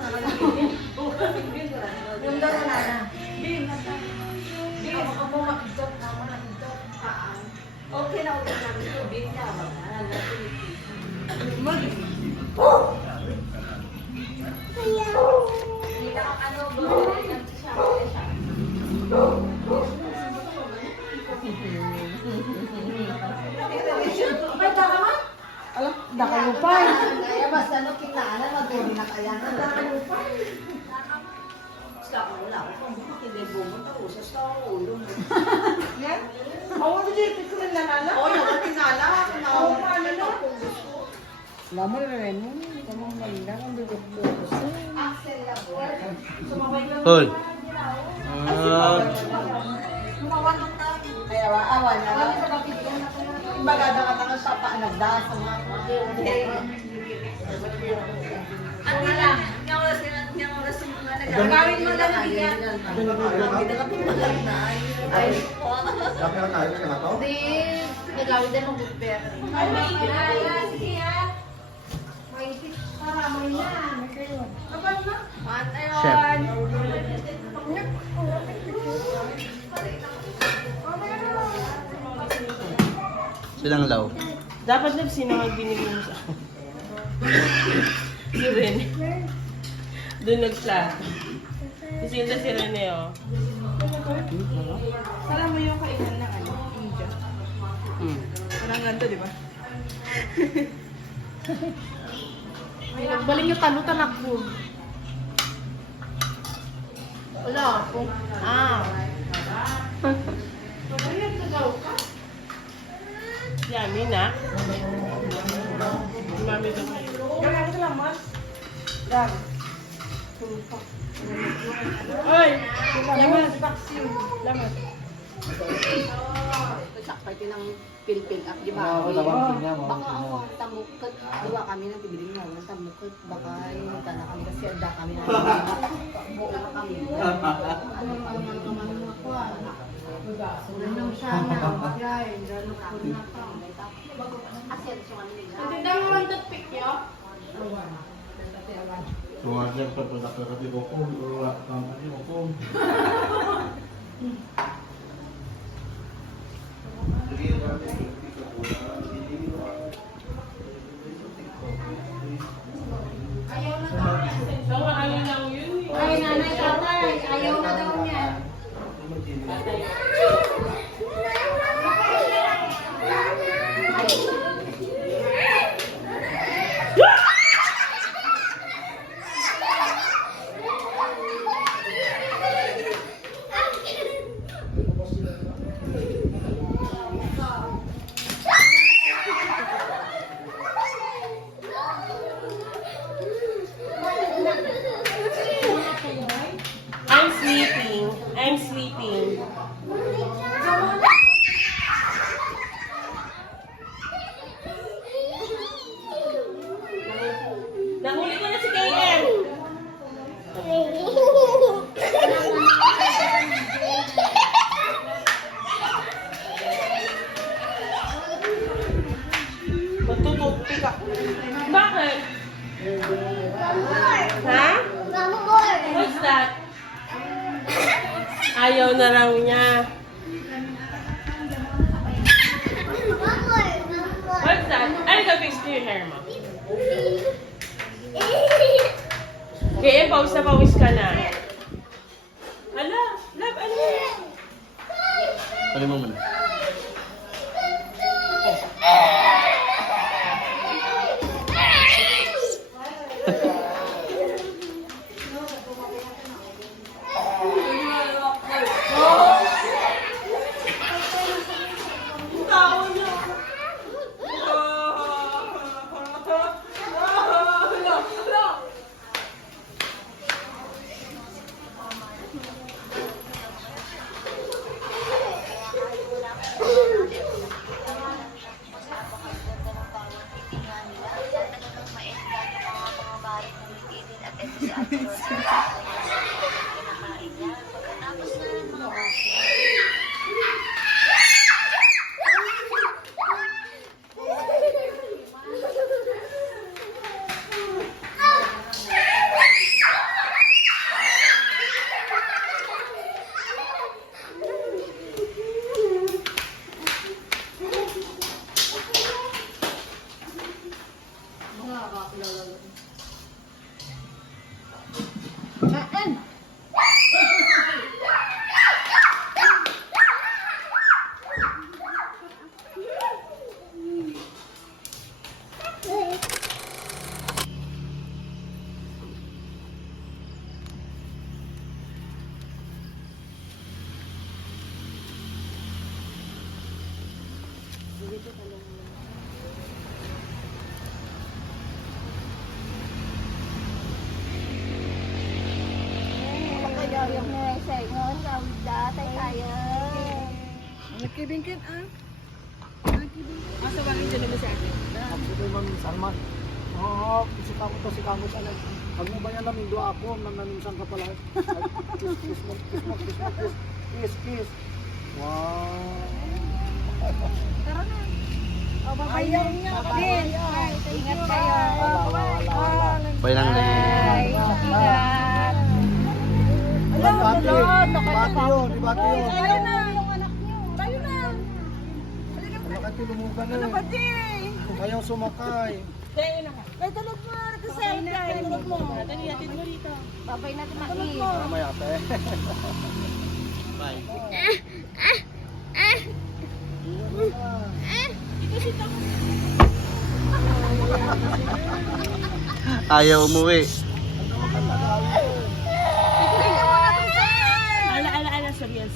na lang. Yung daw na na. Bin, ako mo makidot na mo nakidot. Okay na ulit namin ito. Bin ka ba? Mag. Hindi ka ano ba? May tama? Alam, nakalupay. Kaya basta no kinala maguri na kaya na nakalupay. Sa wala ko kung makikibebo mo to sa ulo mo. Yan? Ako dito ko na nalala. Oh, yung tinala na Oo, paano na? gusto. Lama na rin mo. Tamang malila kang duduk ko. Axel la boy. Sumabay lang. Hoy. Sumawan ng tayo. Kaya awan na. Wala sa kapityan na kaya. Bagada ka tanga sa pa nagdasa nga. Ano lang? Yung oras yung mga nagagawin mo lang ang bigyan. Ay, Dapat na tayo na to? hindi. Nagawin din ng butper. Ay, may sige ha. May para mo na. Kapag na? Chef. Silang law. Dapat na sinangag binili mo sa ako. Si Rene. Doon nagplato. Kasi yun si Rene, oh. Parang mo yung kainan na ano, India. Parang ganito, di ba? Balik yung talutan ako. Wala ako. Ah. Yummy na. Mami daw kayo. Kaya ito lang, Mas. Yan. Oy! Laman, vaccine. Laman. Sakpay ko ng pil-pil up, di ba? Oo, tabang niya mo. Baka ako ang tamukot. Diba kami nang tibiling na ang tamukot. Baka yung tana kami kasi ada kami na buo na kami. Ano naman ako ah. Unang sana. Yay, dalo ko na pa. Asin sa kanila. Hindi na naman toothpick yo. Sumagal pa po nakakati ko kung wala kampanya ko kung. Bawa ayaw lang yun eh. Ay, nanay, tatay. Ayaw na daw niya. I'm sleeping. I'm sleeping. Nahuli ko na si KM. Matutugpik ako. Bakit? Ha? What's that? Ayaw na raw niya. What's that? Ay, go-fix to your hair, ma. Okay, pawis na pawis ka na. Hala, love, ano? Pali mo muna. Pagkayoyok na sa ingon, kawid datay tayo. Nagkibingkin ah. Asa ba rin dyan naman sa akin? Ako ko man Salman. Oo, si Kamo sa nag. Pag mo ba yan namin do ako, nanaminsan ka pala. Kiss. Wow. Tara na. O, babayaw niya. Din. Ingat kayo. Wala. Pwede lang Bye. din. Ingat. Ibati yun. Tayo na. Yung anak niyo. Tayo na. Makati lumugan na eh. Ayaw sumakay. Ay, tulog mo. Nagkasayang ka. Tulog mo. Taniyatin mo rito. Babay natin maki. Mamaya te. Bye. Ayaw umuwi. Ala, surya.